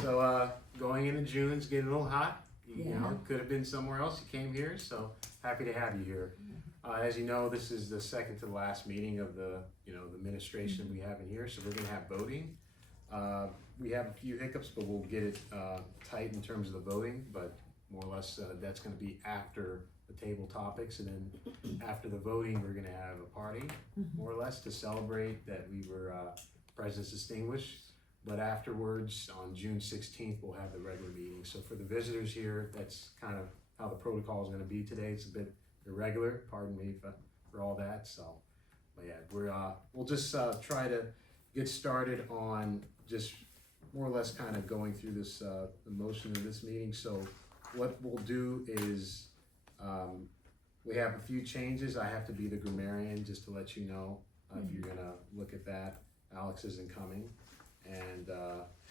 So going into June, it's getting a little hot. You know, could have been somewhere else. You came here, so happy to have you here. As you know, this is the second to the last meeting of the the administration we have in here. So we're going to have voting. We have a few hiccups, but we'll get it tight in terms of the voting. But more or less, that's going to be after the table topics, and then after the voting, we're going to have a party, more or less, to celebrate that we were President's Distinguished. But afterwards, on June 16th, we'll have the regular meeting. So for the visitors here, that's kind of how the protocol is going to be today. It's a bit irregular, pardon me for all that. So, but yeah, we'll just try to get started on just more or less kind of going through this the motion of this meeting. So what we'll do is we have a few changes. I have to be the grammarian just to let you know if you're gonna look at that. Alex isn't coming. And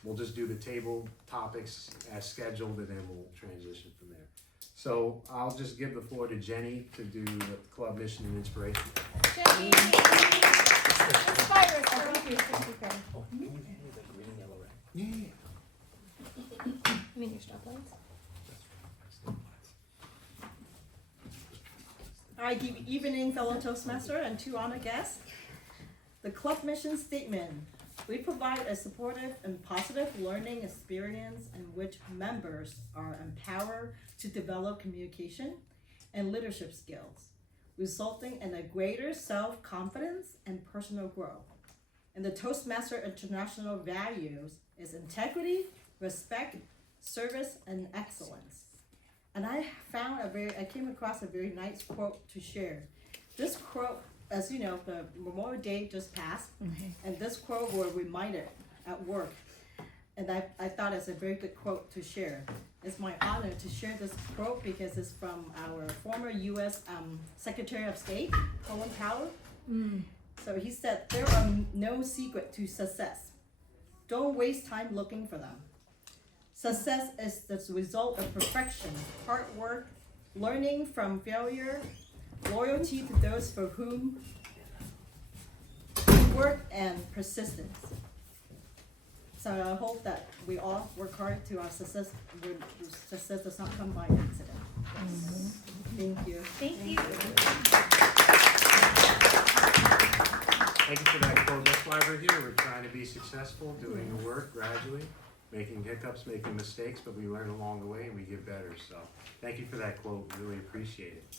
we'll just do the table topics as scheduled, and then we'll transition from there. So I'll just give the floor to Jenny to do the club mission and inspiration. Jenny! Inspire us. Thank you, Yeah. You mean your stop lights? All right, good evening, fellow Toastmaster and two honored guests. The club mission statement. We provide a supportive and positive learning experience in which members are empowered to develop communication and leadership skills, resulting in a greater self-confidence and personal growth. And the Toastmaster International values is integrity, respect, service, and excellence. And I came across a very nice quote to share. This quote, as you know, the Memorial Day just passed, and this quote was reminded at work. And I thought it's a very good quote to share. It's my honor to share this quote because it's from our former U.S. Secretary of State, Colin Powell. So he said, "There are no secret to success. Don't waste time looking for them. Success is the result of perfection, hard work, learning from failure, loyalty to those for whom work, and persistence." So I hope that we all work hard to our success. Success does not come by accident. Thank you. Thank you. Thank you for that quote. That's why we're here. We're trying to be successful, doing the work gradually, making hiccups, making mistakes, but we learn along the way and we get better. So thank you for that quote. Really appreciate it.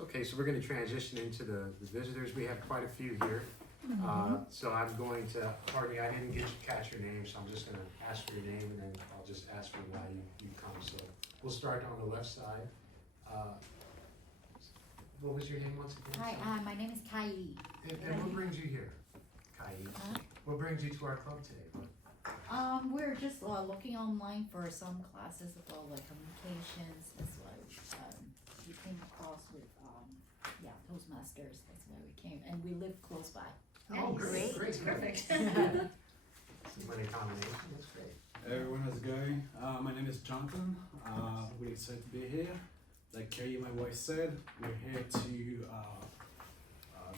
Okay, so we're going to transition into the visitors. We have quite a few here. So I'm going to, pardon me, I didn't catch your name, so I'm just going to ask for your name, and then I'll just ask for why you come. So we'll start on the left side. What was your name once again? Hi, my name is Kai. And what brings you here, Kai? What brings you to our club today? We're just looking online for some classes about like communications. That's why we came across with Toastmasters. That's why we came, and we live close by. Oh, great. Perfect. Some money combination, that's great. Hey everyone, how's it going? My name is Jonathan. We're excited to be here. Like Carrie, my wife said, we're here to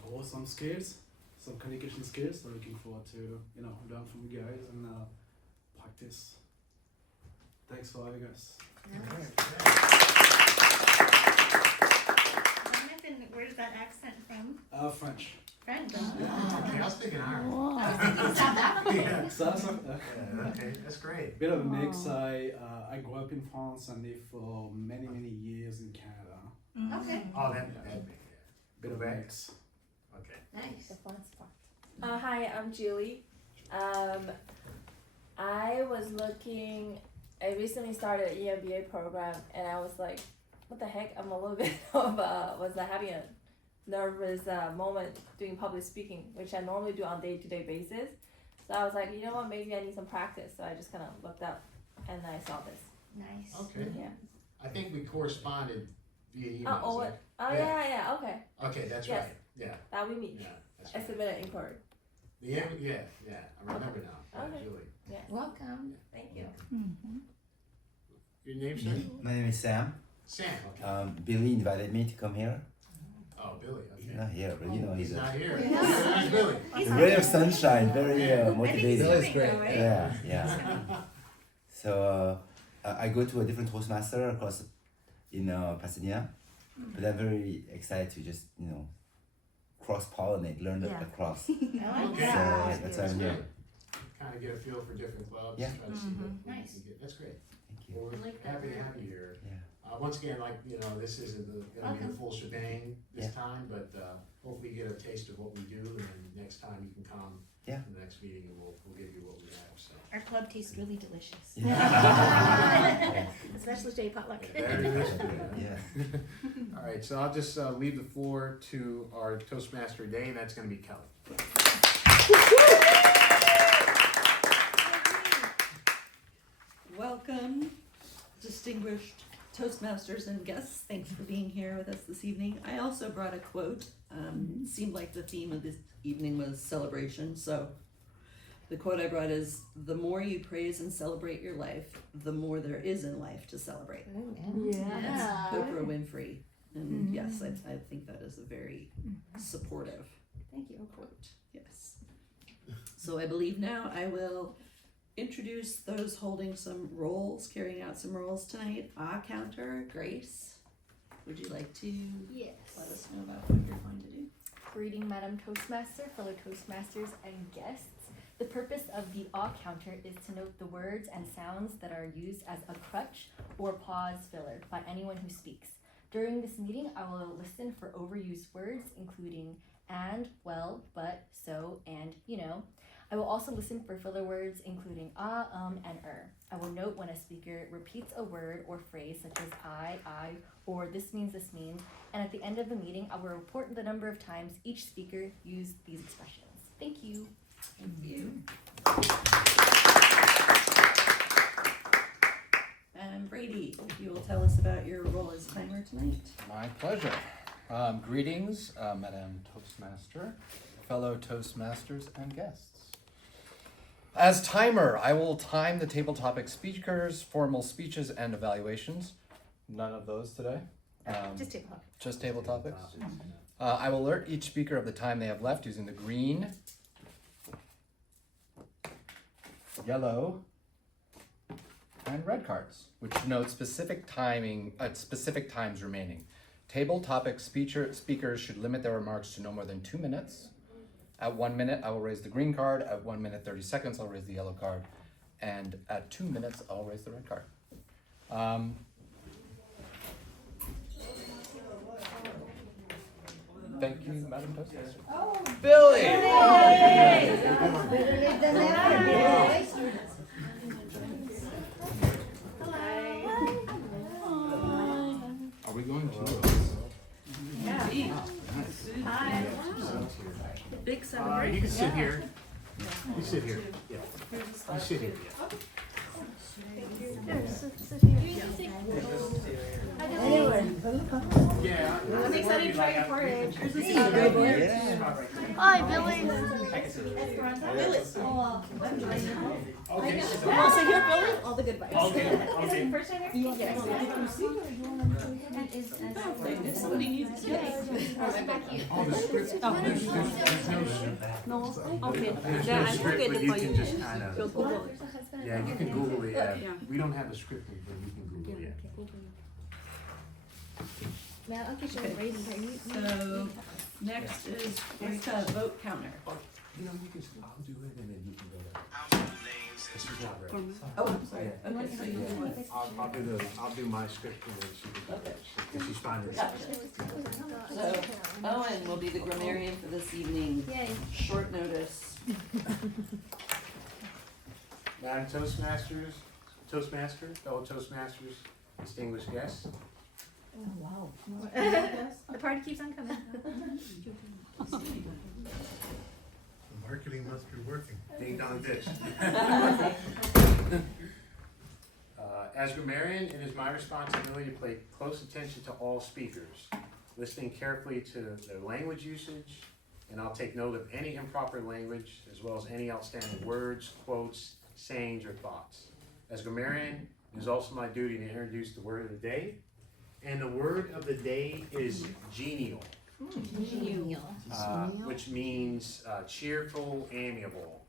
grow some skills, some communication skills. So looking forward to learn from you guys and practice. Thanks for having us. Jonathan, where's that accent from? French. French. Okay, I was thinking Irish. South Africa. Yeah, okay, that's great. Bit of a mix. I grew up in France and lived for many years in Canada. Okay. Oh, that big, Bit of a mix. Okay. Nice. The fun spot. Hi, I'm Julie. I recently started an EMBA program, and I was like, what the heck? I'm a little bit having a nervous moment doing public speaking, which I normally do on day-to-day basis. So I was like, you know what, maybe I need some practice. So I just kind of looked up, and I saw this. Nice. Okay. Yeah. I think we corresponded via email. Yeah, okay. Okay, that's Yes. right. Yeah, That we meet. yeah, that's I right. submitted an inquiry. Yeah, I remember now. Yeah, Okay. Julie. Yeah. Welcome. Thank you. Your name, sir? My name is Sam. Sam, okay. Billy invited me to come here. Oh, Billy, okay. not here, but you know He's he's not a here. Yeah. That's Billy. He's ray of sunshine, very I think he's motivating. coming though, right? Yeah. So I go to a different Toastmaster across in Pasadena, but I'm very excited to just cross-pollinate, learn Yeah. across. I like Okay. So that. that's why I'm here. Kind of get a feel for different clubs. Yeah. Try to see what we Nice. can get. That's great. Thank you. Well, we're I like that. happy to have you here. Yeah. Once again, this isn't going to be the Welcome. full shebang this Yeah. time, but hopefully you get a taste of what we do, and then next time you can come Yeah. to the next meeting, and we'll give you what we have. So. Our club tastes really delicious. Yeah. Especially J potluck. Very good. Yeah. All right, so I'll just leave the floor to our Toastmaster today, and that's going to be Kelly. Welcome, distinguished Toastmasters and guests. Thanks for being here with us this evening. I also brought a quote. It seemed like the theme of this evening was celebration, so the quote I brought is, "The more you praise and celebrate your life, the more there is in life to celebrate." Yeah. Oprah Winfrey. And yes, I think that is a very supportive Thank you. quote. Yes. So I believe now I will introduce those holding some roles, carrying out some roles tonight. Counter, Grace, would you like to Yes. let us know about what you're going to do? Greeting, Madam Toastmaster, fellow Toastmasters, and guests. The purpose of the awe counter is to note the words and sounds that are used as a crutch or pause filler by anyone who speaks. During this meeting, I will listen for overused words, including and, well, but, so, and, you know. I will also listen for filler words, including and I will note when a speaker repeats a word or phrase such as I, or this means, and at the end of the meeting, I will report the number of times each speaker used these expressions. Thank you. Thank you. And Brady, if you will tell us about your role as timer tonight. My pleasure. Greetings, Madam Toastmaster, fellow Toastmasters, and guests. As timer, I will time the table topic speakers, formal speeches, and evaluations. None of those today. Just take a look. Just table topics. I will alert each speaker of the time they have left using the green, yellow, and red cards, which denote specific times remaining. Table topic speakers should limit their remarks to no more than 2 minutes. At 1 minute, I will raise the green card. At 1 minute, 30 seconds, I'll raise the yellow card. And at 2 minutes, I'll raise the red card. Thank you, Madam Toastmaster. Oh, Billy! Are we going to? Hi. Big You celebration. can sit here. You sit here. Yeah. You sit here. Yeah. I'm excited to try your porridge. Hi, Billy. Okay. So you're Billy? All the good vibes. Is it the first time here? Yes. Somebody needs to Oh, the script. There's no script. Okay. There's no script, but you can just kind of. Yeah, you can Google it. Yeah. We don't have a script, but you can Google it. So next is Rita vote counter. You know, you can. I'll do it, and then you can go there. This is not ready. Oh, I'm sorry. Okay, so you do what? I'll do my script, and then she can. Okay. Because she's finding it. So Owen will be the grammarian for this evening. Yay. Short notice. Madam Toastmaster, fellow Toastmasters, distinguished guests. The party keeps on coming. The marketing must be working. Ding dong ditch. As grammarian, it is my responsibility to pay close attention to all speakers, listening carefully to their language usage, and I'll take note of any improper language, as well as any outstanding words, quotes, sayings, or thoughts. As grammarian, it is also my duty to introduce the word of the day, and the word of the day is genial. which means cheerful, amiable.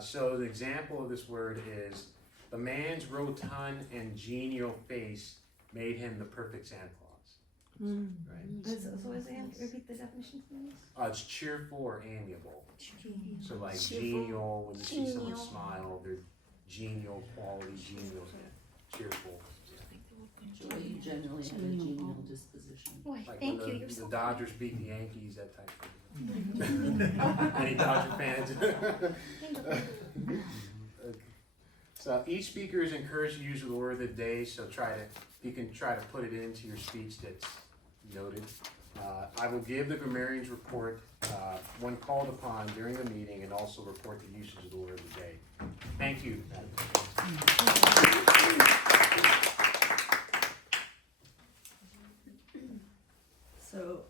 So the example of this word is, the man's rotund and genial face made him the perfect Santa Claus. Right? So is it, repeat the definition please? It's cheerful or amiable. So like genial, when you see someone smile, they're genial quality, genial, cheerful. Joy, you generally have a genial disposition. Boy, Like thank when you. You're the so Dodgers beat the Yankees, that type of thing. Any Dodger fans? Okay. So each speaker is encouraged to use the word of the day, so you can try to put it into your speech that's noted. I will give the grammarian's report when called upon during the meeting, and also report the usage of the word of the day. Thank you, Madam. So,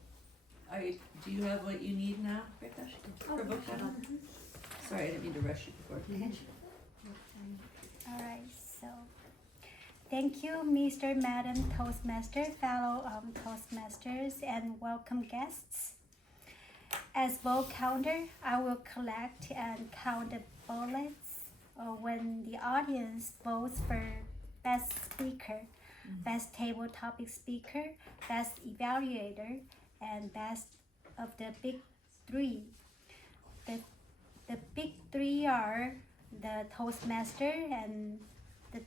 do you have what you need now, for vocab? Sorry, I didn't mean to rush you before. Alright, so thank you, Mr. Madam Toastmaster, fellow Toastmasters, and welcome guests. As vote counter, I will collect and count the bullets when the audience votes for best speaker, best table topic speaker, best evaluator, and best of the big three. The big three are the Toastmaster and the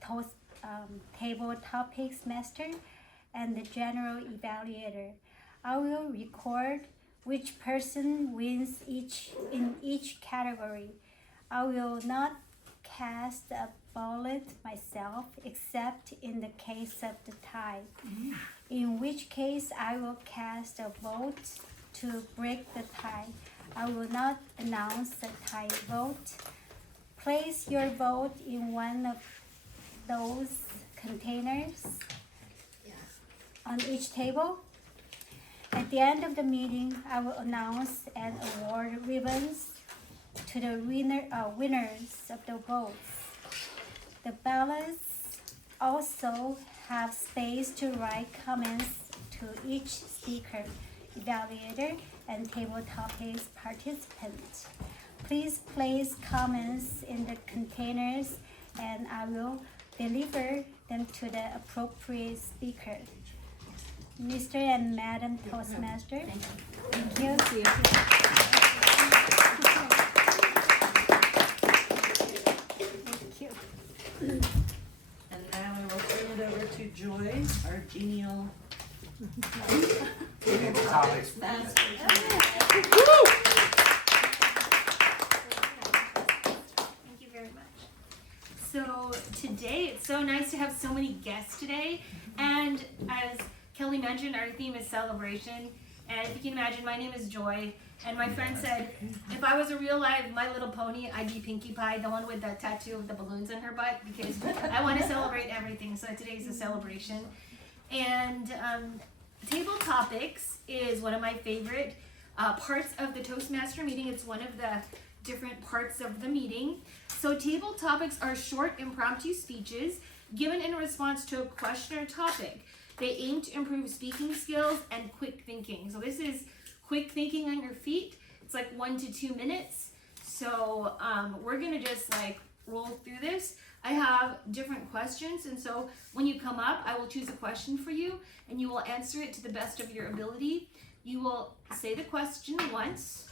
table topics master and the general evaluator. I will record which person wins in each category. I will not cast a ballot myself except in the case of the tie, in which case I will cast a vote to break the tie. I will not announce the tie vote. Place your vote in one of those containers on each table. At the end of the meeting, I will announce and award ribbons to the winners of the votes. The ballots also have space to write comments to each speaker, evaluator, and table topics participant. Please place comments in the containers and I will deliver them to the appropriate speaker. Mr. and Madam Toastmaster, thank you. Thank you. And now I will turn it over to Joy, our genial Topics. master. Thank you very much. So today, it's so nice to have so many guests today. And as Kelly mentioned, our theme is celebration. And if you can imagine, my name is Joy. And my friend said, if I was a real live My Little Pony, I'd be Pinkie Pie, the one with the tattoo of the balloons in her butt, because I want to celebrate everything. So today's a celebration. And table topics is one of my favorite parts of the Toastmaster meeting. It's one of the different parts of the meeting. So table topics are short impromptu speeches given in response to a question or topic. They aim to improve speaking skills and quick thinking. So this is quick thinking on your feet. It's like 1 to 2 minutes. So we're gonna just like roll through this. I have different questions, and so when you come up, I will choose a question for you, and you will answer it to the best of your ability. You will say the question once,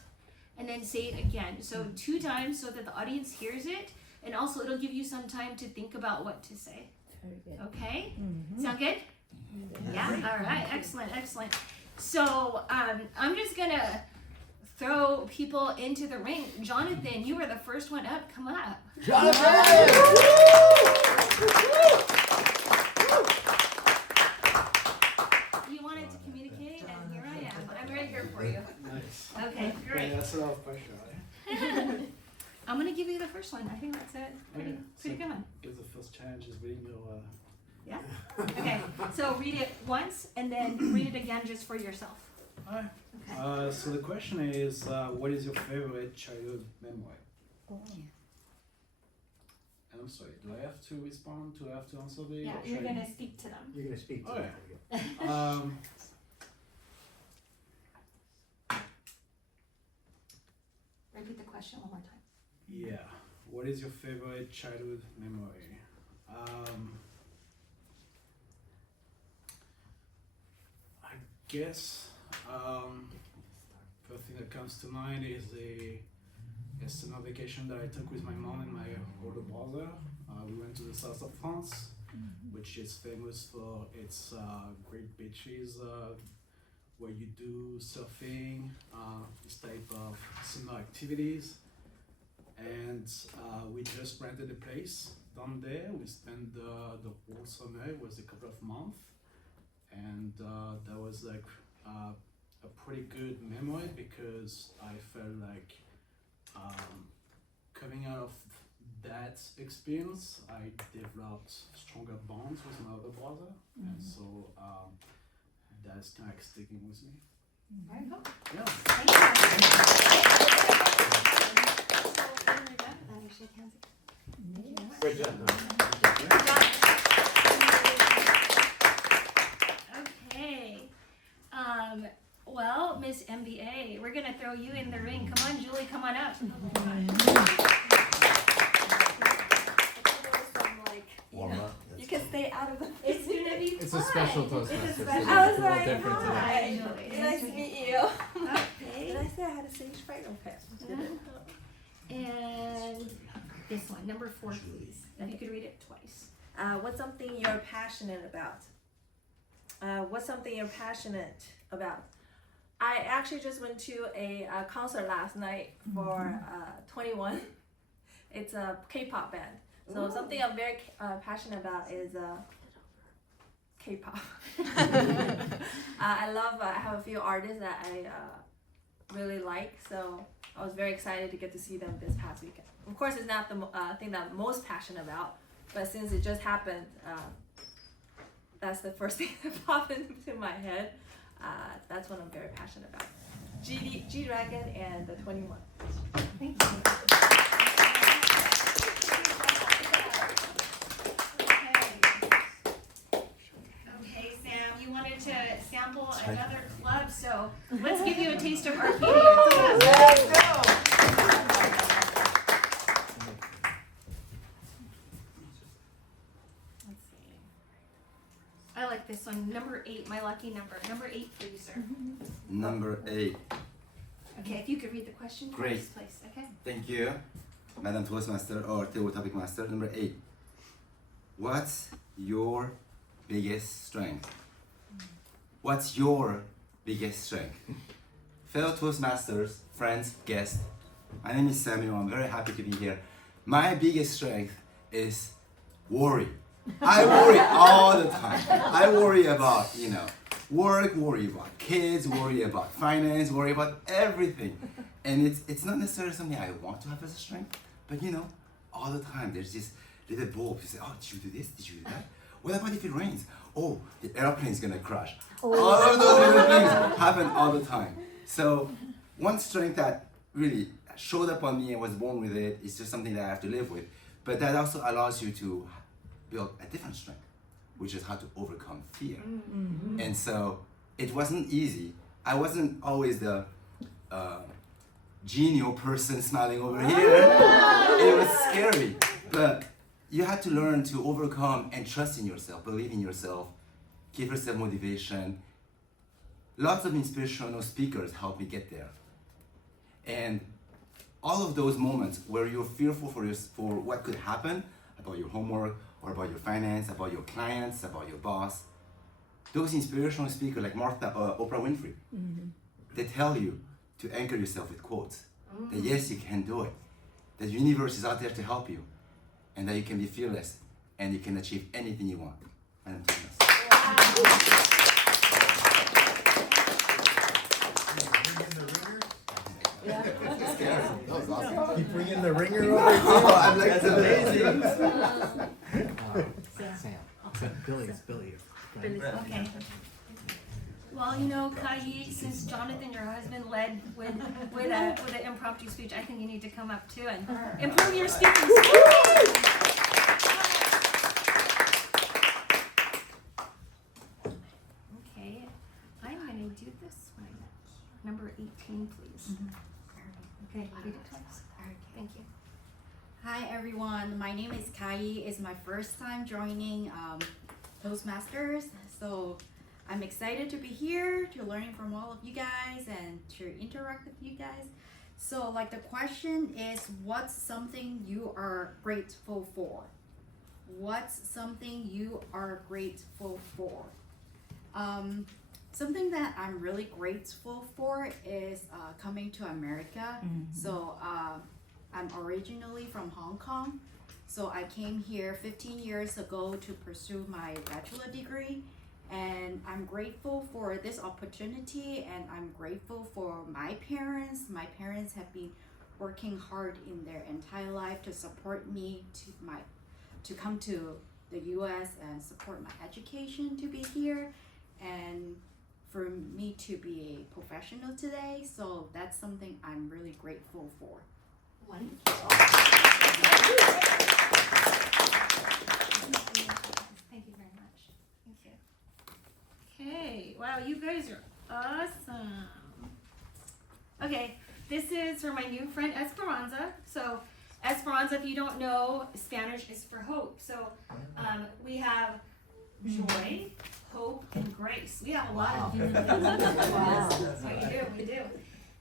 and then say it again. So 2 times so that the audience hears it, and also it'll give you some time to think about what to say. Very good. Okay? Sound good? Yeah? All right. Excellent. Excellent. So I'm just going to throw people into the ring. Jonathan, you were the first one up. Come up. You wanted to communicate, and here I am. I'm right here for you. Nice. Okay, great. That's a lot of pressure, right? I'm going to give you the first one. I think that's a pretty good one. Give the first challenge is reading your. Yeah? Okay, so read it once and then read it again just for yourself. Alright. Okay. So the question is, what is your favorite childhood memory? And I'm sorry, do I have to respond? Do I have to answer the? Yeah, or you're should I- going to speak to them. You're gonna speak to Okay. them. question one more time. Yeah. What is your favorite childhood memory? I guess first thing that comes to mind is a summer vacation that I took with my mom and my older brother. We went to the south of France, which is famous for its great beaches where you do surfing, this type of summer activities. And we just rented a place down there. We spent the whole summer. It was a couple of months, and that was like a pretty good memory because I felt like coming out of that experience, I developed stronger bonds with my other brother, and so that's kind of like sticking with me. Very cool. Yeah. Thank you. Great job. Okay. Well, Miss MBA, we're gonna throw you in the ring. Come on, Julie, come on up. You can stay out of the. It's gonna be It's a fun. special It's Toastmaster. a so special. it's I was a little like, different today. hi. Julie. Nice to meet you. Okay. Did I say I had a stage fright? Okay. And this one, number 4, please. If you could read it twice. What's something you're passionate about? What's something you're passionate about? I actually just went to a concert last night for 21. It's a K-pop band. So something I'm very passionate about is K-pop. I love. I have a few artists that I really like. So I was very excited to get to see them this past weekend. Of course, it's not the thing that I'm most passionate about, but since it just happened, that's the first thing that popped into my head. That's what I'm very passionate about. G-Dragon and the 21. Thank you. Okay, Sam, you wanted to sample another club, so let's give you a taste of Arcadia. Come on. Let's go! Let's see. I like this one. Number 8, my lucky number. Number 8 for you, sir. Number 8. Okay, if you could read the question Great. first, please. Okay. Thank you, Madam Toastmaster or Table Topic Master. Number 8. What's your biggest strength? What's your biggest strength? Fellow Toastmasters, friends, guests, my name is Samuel. I'm very happy to be here. My biggest strength is worry. I worry all the time. I worry about, work, worry about kids, worry about finance, worry about everything. And it's not necessarily something I want to have as a strength, but all the time there's this little bulb. You say, oh, did you do this? Did you do that? What about if it rains? Oh, the airplane is gonna crash. All of those little things happen all the time. So one strength that really showed up on me and was born with it is just something that I have to live with. But that also allows you to build a different strength, which is how to overcome fear. Mm-hmm. And so it wasn't easy. I wasn't always the genial person smiling over here. It was scary. But you had to learn to overcome and trust in yourself, believe in yourself, give yourself motivation. Lots of inspirational speakers helped me get there. And all of those moments where you're fearful for what could happen about your homework or about your finance, about your clients, about your boss, those inspirational speakers like Oprah Winfrey, they tell you to anchor yourself with quotes, that yes, you can do it, that the universe is out there to help you, and that you can be fearless and you can achieve anything you want. And I'm doing this. That was awesome. You bring in the ringer over here. Oh, I'm like, that's amazing. Sam. Billy, it's Billy. Okay. Well, Kai, since Jonathan, your husband, led with an impromptu speech, I think you need to come up too and improve your speaking skills. Okay, I'm going to do this one. Number 18, please. Okay, read it twice. everyone. My name is Kai. It's my first time joining Toastmasters. So I'm excited to be here, to learn from all of you guys and to interact with you guys. So like the question is, what's something you are grateful for? What's something you are grateful for? Something that I'm really grateful for is coming to America. So I'm originally from Hong Kong. So I came here 15 years ago to pursue my bachelor degree. And I'm grateful for this opportunity, and I'm grateful for my parents. My parents have been working hard in their entire life to support me to come to the US and support my education to be here and for me to be a professional today. So that's something I'm really grateful for. Wonderful. Thank you very much. Thank you. Okay, wow, you guys are awesome. Okay, this is for my new friend Esperanza. So Esperanza, if you don't know, Spanish is for hope. So we have joy, hope, and grace. We have a lot of human beings. Wow. We do.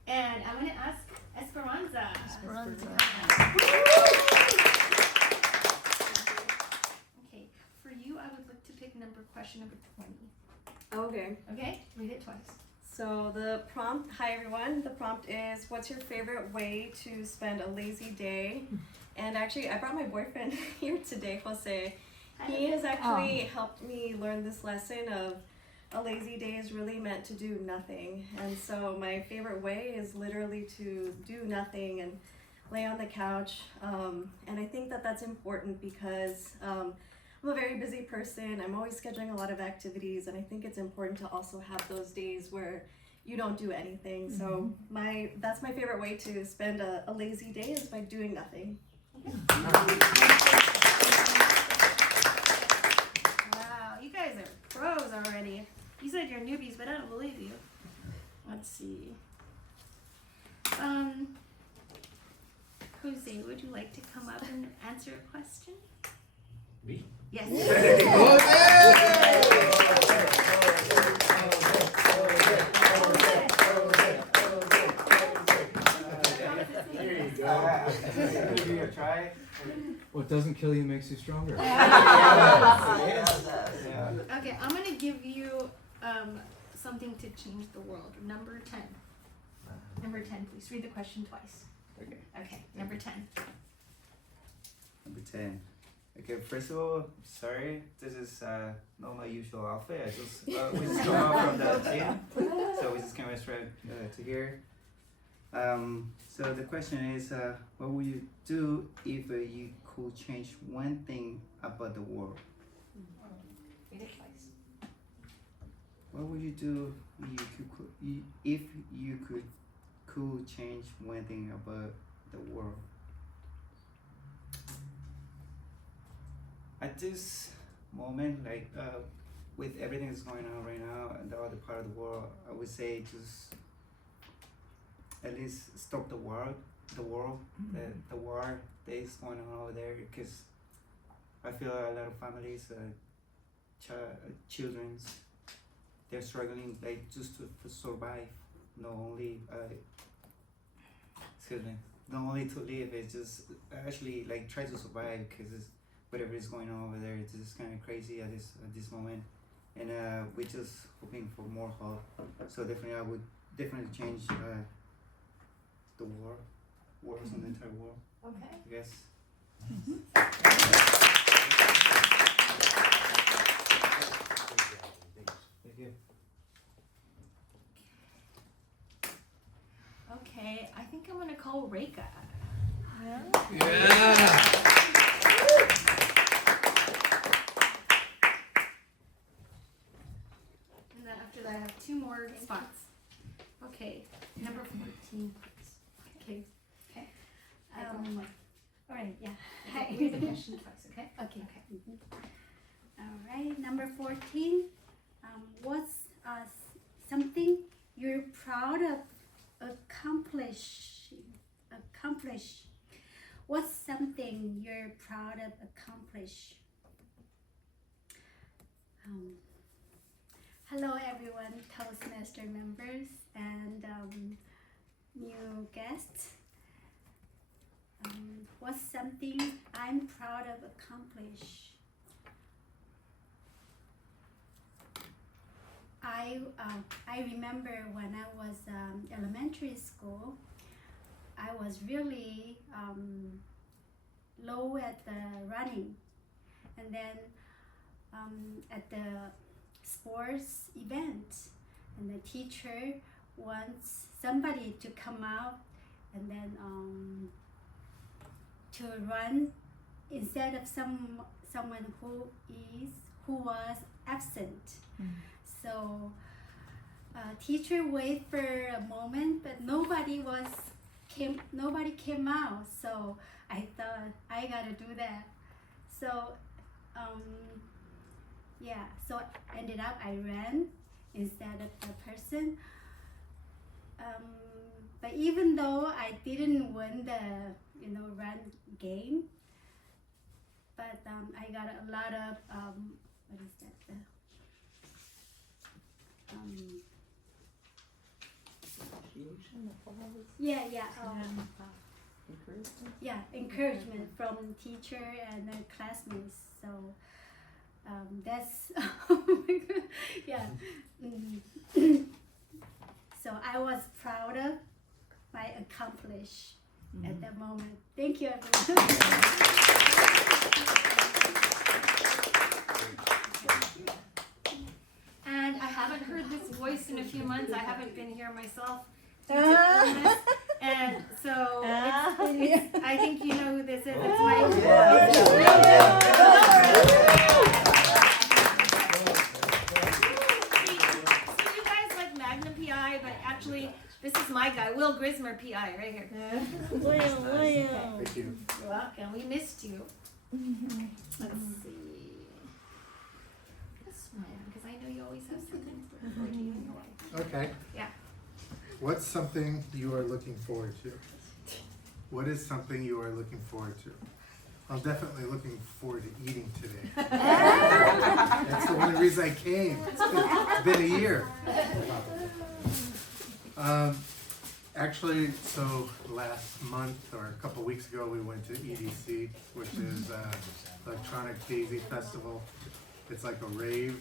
And I'm gonna ask Esperanza. Okay, for you, I would like to pick question number 20. Okay. Okay, read it twice. So the prompt, hi everyone, the prompt is, what's your favorite way to spend a lazy day? And actually, I brought my boyfriend here today, Jose. He has actually helped me learn this lesson of a lazy day is really meant to do nothing. And so my favorite way is literally to do nothing and lay on the couch. And I think that that's important because I'm a very busy person. I'm always scheduling a lot of activities, and I think it's important to also have those days where you don't do anything. So that's my favorite way to spend a lazy day, is by doing nothing. Wow, you guys are pros already. You said you're newbies, but I don't believe you. Let's see. Jose, would you like to come up and answer a question? Me? Yes. There you go. Give it a try. What doesn't kill you makes you stronger. Okay, I'm gonna give you something to change the world. Number 10. Number 10, please read the question twice. Okay. Okay, number 10. Number 10. Okay, first of all, sorry, this is not my usual outfit. I just we just come out from the gym, so we just came straight to here. So the question is, what would you do if you could change one thing about the world? Read it twice. What would you do if you could change one thing about the world? At this moment, like with everything that's going on right now in the other part of the world, I would say just at least stop the war that is going on over there, because I feel a lot of families, children's, they're struggling like just to survive, not only to live, it's just actually like try to survive, because it's whatever is going on over there, it's just kind of crazy at this moment, and we're just hoping for more hope. So definitely, I would definitely change the wars in the entire world. Okay. I guess. Thank you. Okay, I think I'm gonna call Reika. And then after that, I have 2 more spots. Okay, number 14, please. Okay. Okay. All right, yeah. Read the question twice, okay? Okay. All right, number 14. What's something you're proud of accomplish? What's something you're very proud of accomplish. Hello everyone, Toastmaster members and new guests. What's something I'm proud of accomplish? I remember when I was elementary school, I was really low at the running, and then at the sports event, and the teacher wants somebody to come out and then to run instead of someone who was absent. So teacher wait for a moment, but nobody came out. So I thought I gotta do that. So so ended up I ran instead of the person. But even though I didn't win the run game, but I got a lot of what is that? Encouragement from teacher and then classmates. So that's oh my god, yeah. So I was proud of my accomplish at that moment. Thank you, everyone. And I haven't heard this voice in a few months. I haven't been here myself. And so I think you know who this is. It's my See, you guys like Magnum PI, but actually this is my guy, Will Grismer PI, right here. William. Thank you. You're welcome. We missed you. Let's see. This one, because I know you always have something for you in your life. Okay. Yeah. What's something you are looking forward to? What is something you are looking forward to? I'm definitely looking forward to eating today. That's the only reason I came. It's been a year. Actually, so last month or a couple weeks ago, we went to EDC, which is Electronic Daisy Festival. It's like a rave,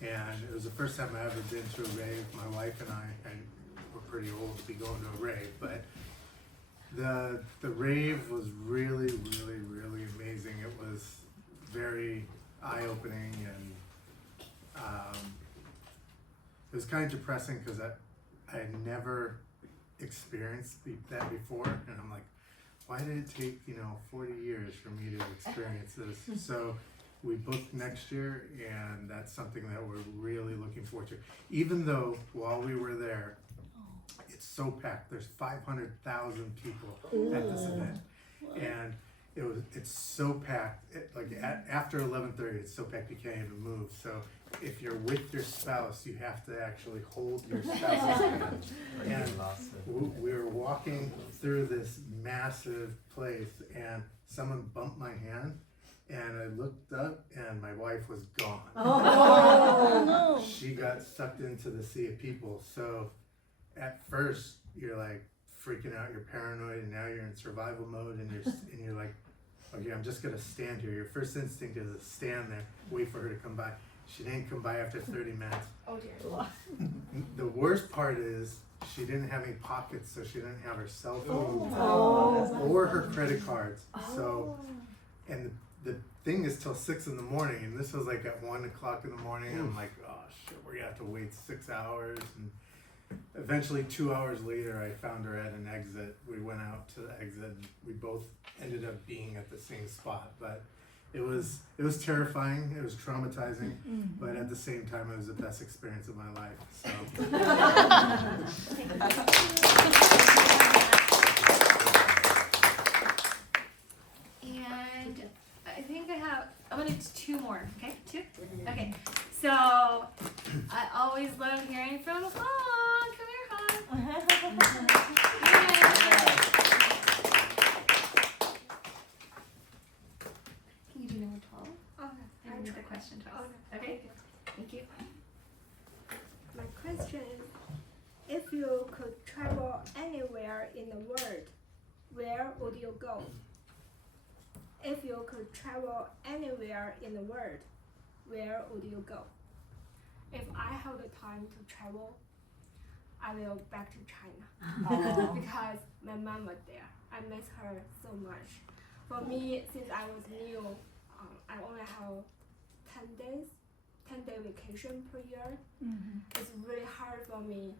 and it was the first time I ever been to a rave. My wife and I, and we're pretty old to be going to a rave, but the rave was really, really, really amazing. It was very eye-opening, and it was kind of depressing because I had never experienced that before, and I'm like, why did it take 40 years for me to experience this? So we booked next year, and that's something that we're really looking forward to. Even though while we were there, it's so packed. There's 500,000 people at this event, and it's so packed. After 11:30, it's so packed you can't even move. So if you're with your spouse, you have to actually hold your spouse's hand. And we were walking through this massive place, and someone bumped my hand, and I looked up, and my wife was gone. Oh no! She got sucked into the sea of people. So at first you're like freaking out, you're paranoid, and now you're in survival mode, and you're like, okay, I'm just gonna stand here. Your first instinct is to stand there, wait for her to come by. She didn't come by after 30 minutes. Oh dear. The worst part is she didn't have any pockets, so she didn't have her cell phone or her credit cards. So, and the thing is till 6 in the morning, and this was like at 1 o'clock in the morning, and I'm like, oh shit, we're gonna have to wait 6 hours. And eventually 2 hours later, I found her at an exit. We went out to the exit, and we both ended up being at the same spot. But it was terrifying, it was traumatizing, but at the same time it was the best experience of my life. So And I think I'm gonna do 2 more, okay? 2? Okay. So I always love hearing from Han. Come here, Han. question to us. Okay. Thank you. My question is, if you could travel anywhere in the world, where would you go? If you could travel anywhere in the world, where would you go? If I have the time to travel, I will back to China because my mom was there. I miss her so much. For me, since I was new, I only have 10-day vacation per year. It's really hard for me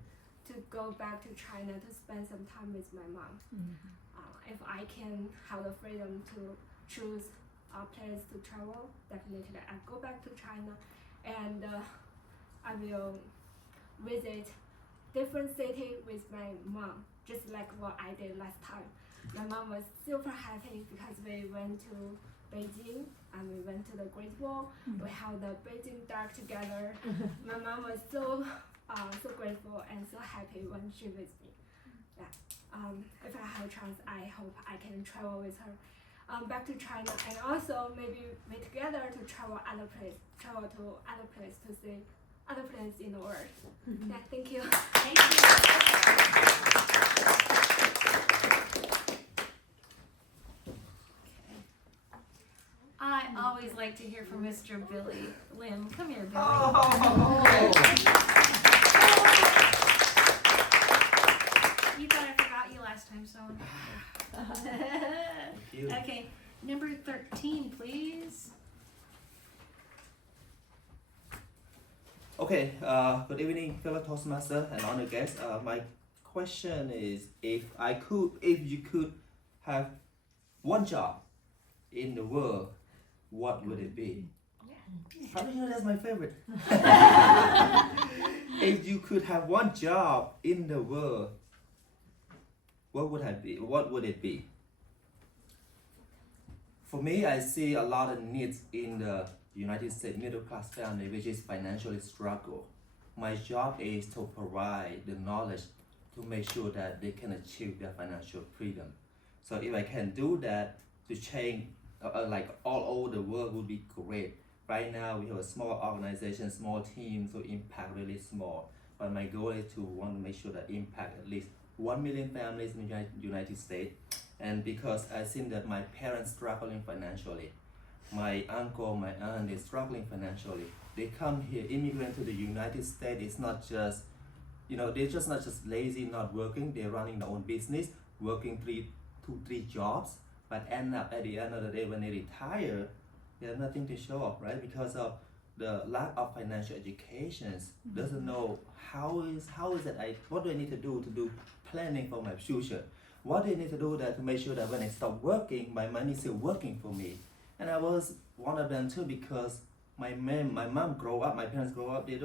to go back to China to spend some time with my mom. If I can have the freedom to choose a place to travel, definitely I'll go back to China, and I will visit different city with my mom, just like what I did last time. My mom was super happy because we went to Beijing and we went to the Great Wall. We held the Beijing Dark together. My mom was so grateful and so happy when she was with me. Yeah. If I have a chance, I hope I can travel with her back to China, and also maybe we together to travel to other place to see other places in the world. Yeah, thank you. Thank you. I always like to hear from Mr. Billy Lim. Come here, Billy. You thought I forgot you last time, so. Thank you. Okay, number 13, please. Okay, good evening, fellow Toastmaster and honored guests. My question is, if you could have one job in the world, what would it be? How do you know that's my favorite? If you could have one job in the world, what would it be? What would it be? For me, I see a lot of needs in the United States middle class family, which is financially struggle. My job is to provide the knowledge to make sure that they can achieve their financial freedom. So if I can do that to change, like all over the world, would be great. Right now we have a small organization, small team, so impact really small. But my goal is to want to make sure that impact at least 1 million families in the United States. And because I think that my parents struggling financially, my uncle, my aunt is struggling financially. They come here, immigrant to the United States. It's not just, they're just not just lazy, not working. They're running their own business, working 2-3 jobs, but end up at the end of the day when they retire, they have nothing to show up, right? Because of the lack of financial education, doesn't know how is it, what do I need to do planning for my future? What do I need to do that to make sure that when I stop working, my money is still working for me? And I was one of them too, because my mom grew up, my parents grew up, they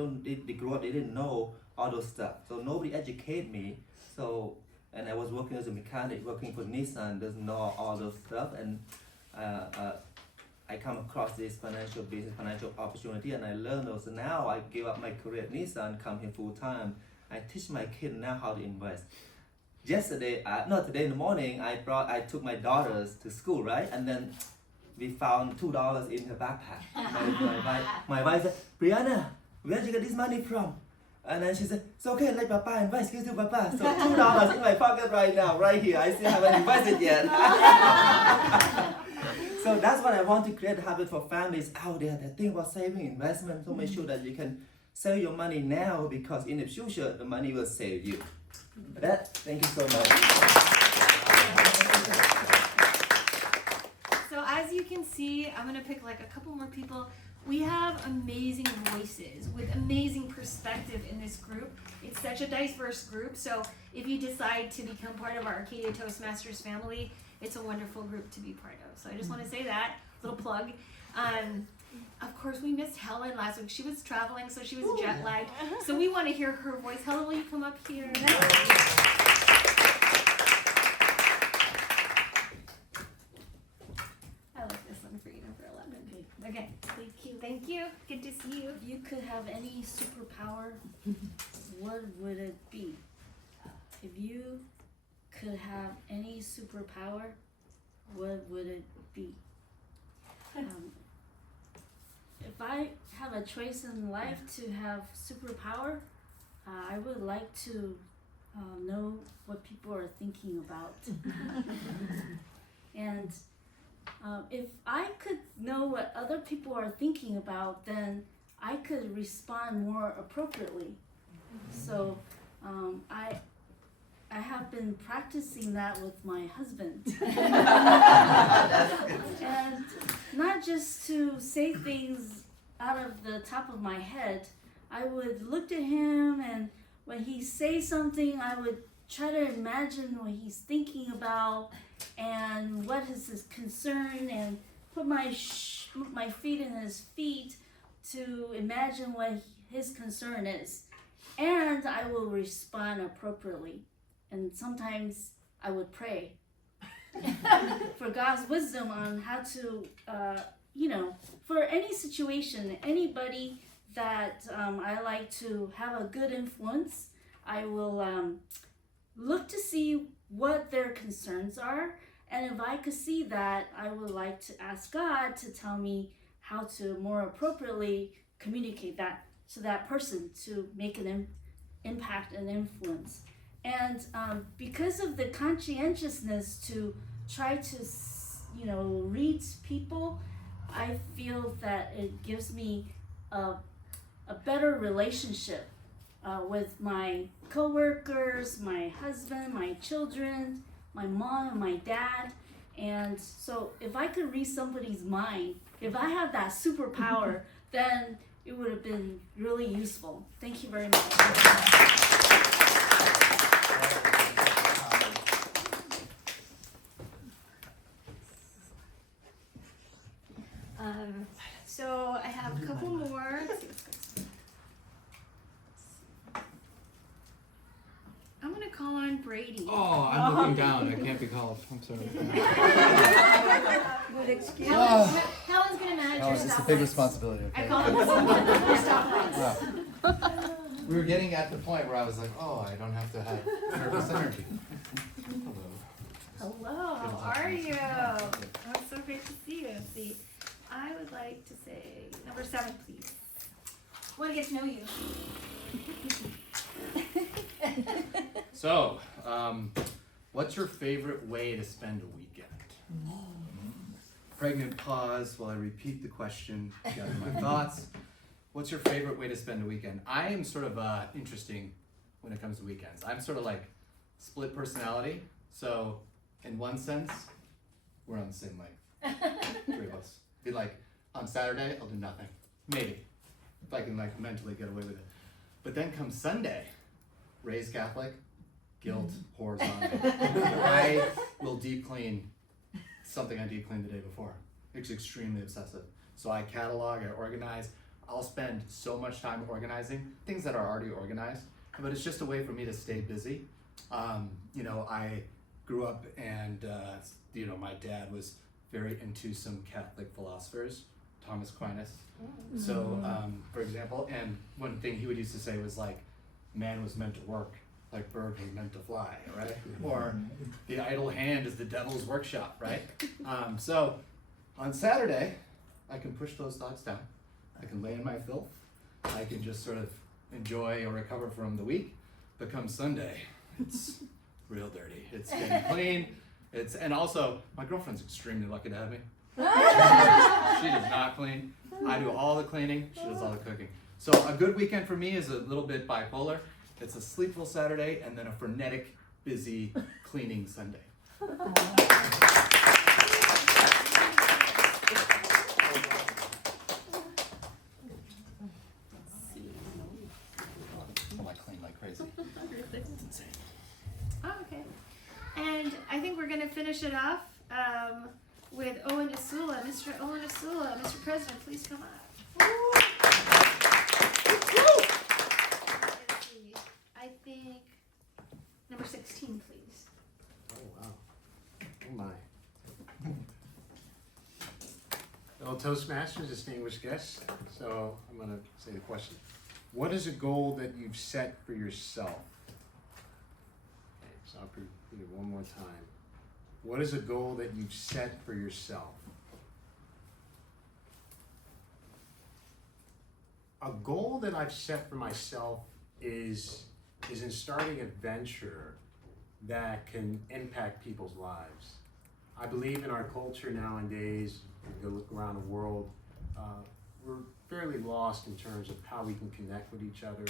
grew up, they didn't know all those stuff. So nobody educated me. So, and I was working as a mechanic, working for Nissan, doesn't know all those stuff. And I come across this financial opportunity, and I learned those. So now I give up my career at Nissan, come here full time. I teach my kid now how to invest. Today in the morning, I took my daughters to school, right? And then we found $2 in her backpack. My wife said, Brianna, where did you get this money from? And then she said, it's okay, let Papa invest, give to Papa. So $2 in my pocket right now, right here. I still haven't invested yet. So that's what I want to create a habit for families out there that think about saving, investment, to make sure that you can save your money now, because in the future, the money will save you. For that, thank you so much. So as you can see, I'm gonna pick like a couple more people. We have amazing voices with amazing perspective in this group. It's such a diverse group, so if you decide to become part of our Arcadia Toastmasters family, it's a wonderful group to be part of. So I just want to say that, little plug. Of course, we missed Helen last week. She was traveling, so she was jet lagged. So we want to hear her voice. Helen, will you come up here? I like this one for you, number 11. Okay, thank you. Thank you. Good to see you. If you could have any superpower, what would it be? If you could have any superpower, what would it be? If I have a choice in life to have superpower, I would like to know what people are thinking about. And if I could know what other people are thinking about, then I could respond more appropriately. So I have been practicing that with my husband. And not just to say things out of the top of my head, I would look at him, and when he says something, I would try to imagine what he's thinking about and what is his concern, and put my feet in his feet to imagine what his concern is. And I will respond appropriately. And sometimes I would pray for God's wisdom on how to, for any situation, anybody that I like to have a good influence, I will look to see what their concerns are. And if I could see that, I would like to ask God to tell me how to more appropriately communicate that to that person to make an impact and influence. And because of the conscientiousness to try to, read people, I feel that it gives me a better relationship with my coworkers, my husband, my children, my mom and my dad. And so if I could read somebody's mind, if I have that superpower, then it would have been really useful. Thank you very much. So I have a couple more. I'm gonna call on Brady. Oh, I'm looking down. I can't be called. I'm sorry. Good excuse. Helen's gonna manage your It's a stoplights. big responsibility. I Okay? call him your stoplights. Wow. We were getting at the point where I was like, oh, I don't have to have nervous energy. Hello. Hello, how are you? I'm so great to see you. Let's see. I would like to say number 7, please. I want to get to know you. So, what's your favorite way to spend a weekend? Pregnant pause while I repeat the question, gather my thoughts. What's your favorite way to spend a weekend? I am sort of interesting when it comes to weekends. I'm sort of like split personality. So, in one sense, we're on the same leg. 3 of us. Be like, on Saturday, I'll do nothing. Maybe. If I can like mentally get away with it. But then comes Sunday, raised Catholic, guilt pours on me. I will deep clean something I deep cleaned the day before. It's extremely obsessive. So I catalog, I organize. I'll spend so much time organizing things that are already organized, but it's just a way for me to stay busy. I grew up and, my dad was very into some Catholic philosophers, Thomas Aquinas. So, for example, and one thing he would used to say was like, man was meant to work, like bird was meant to fly, right? Or the idle hand is the devil's workshop, right? So on Saturday, I can push those thoughts down. I can lay in my filth. I can just sort of enjoy or recover from the week. But come Sunday, it's real dirty. It's getting clean. And also, my girlfriend's extremely lucky to have me. She does not clean. I do all the cleaning. She does all the cooking. So a good weekend for me is a little bit bipolar. It's a sleepful Saturday and then a frenetic, busy cleaning Sunday. Oh, I clean like crazy. It's insane. Oh, okay. And I think we're going to finish it off with Owen Asula. Mr. Owen Asula, Mr. President, please come up. Let's see. I think number 16, please. Oh, wow. Oh, my. Well, Toastmasters, distinguished guests. So I'm going to say the question. What is a goal that you've set for yourself? Okay, so I'll repeat it one more time. What is a goal that you've set for yourself? a goal that I've set for myself is in starting a venture that can impact people's lives. I believe in our culture nowadays, if you go look around the world, we're fairly lost in terms of how we can connect with each other,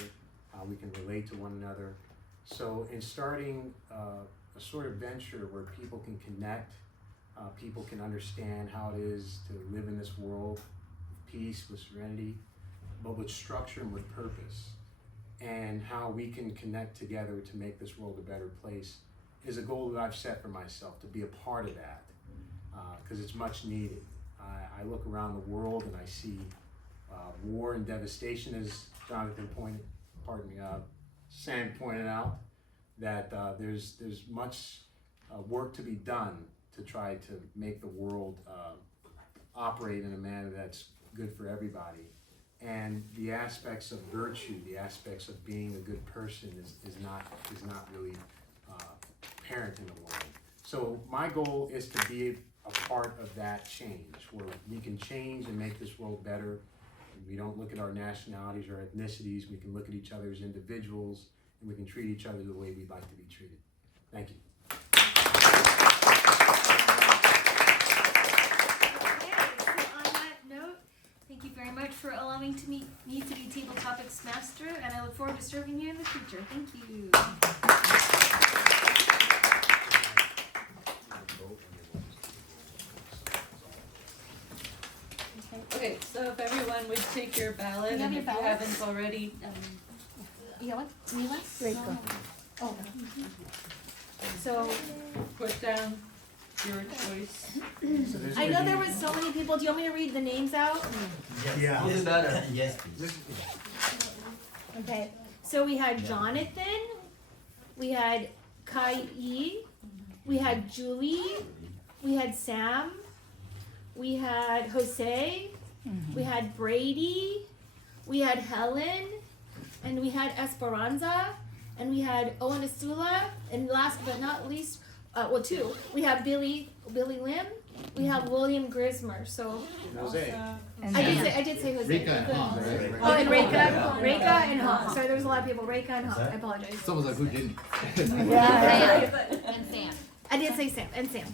how we can relate to one another. So in starting a sort of venture where people can connect, people can understand how it is to live in this world with peace, with serenity, but with structure and with purpose, and how we can connect together to make this world a better place is a goal that I've set for myself, to be a part of that, because it's much needed. I look around the world and I see war and devastation, as Sam pointed out, that there's much work to be done to try to make the world operate in a manner that's good for everybody. And the aspects of virtue, the aspects of being a good person is not really apparent in the world. So my goal is to be a part of that change, where we can change and make this world better. We don't look at our nationalities or ethnicities. We can look at each other as individuals, and we can treat each other the way we'd like to be treated. Thank you. Thank you very much for allowing me to be Table Topics Master, and I look forward to serving you in the future. Thank you. Okay, so if everyone would take your ballot, You have and your if you ballots? haven't already, You want? Me one? Great. Oh. So put down your choice. So there's I know gonna there be- was so many people. Do you want me to read the names out? Yeah. Yes, please. Okay. So we had Jonathan, we had Kai Yi, we had Julie, we had Sam, we had Jose, we had Brady, we had Helen, and we had Esperanza, and we had Owen Asula, and last but not least, two. We have Billy Lim, we have William Grismer. So Jose. I did say Jose. Rika and Hong, right? Oh, and Reka and Hong. Sorry, there was a lot of people. Reka and Hong. I apologize. Someone's like, who didn't? Yeah. And Sam. I did say Sam and Sam.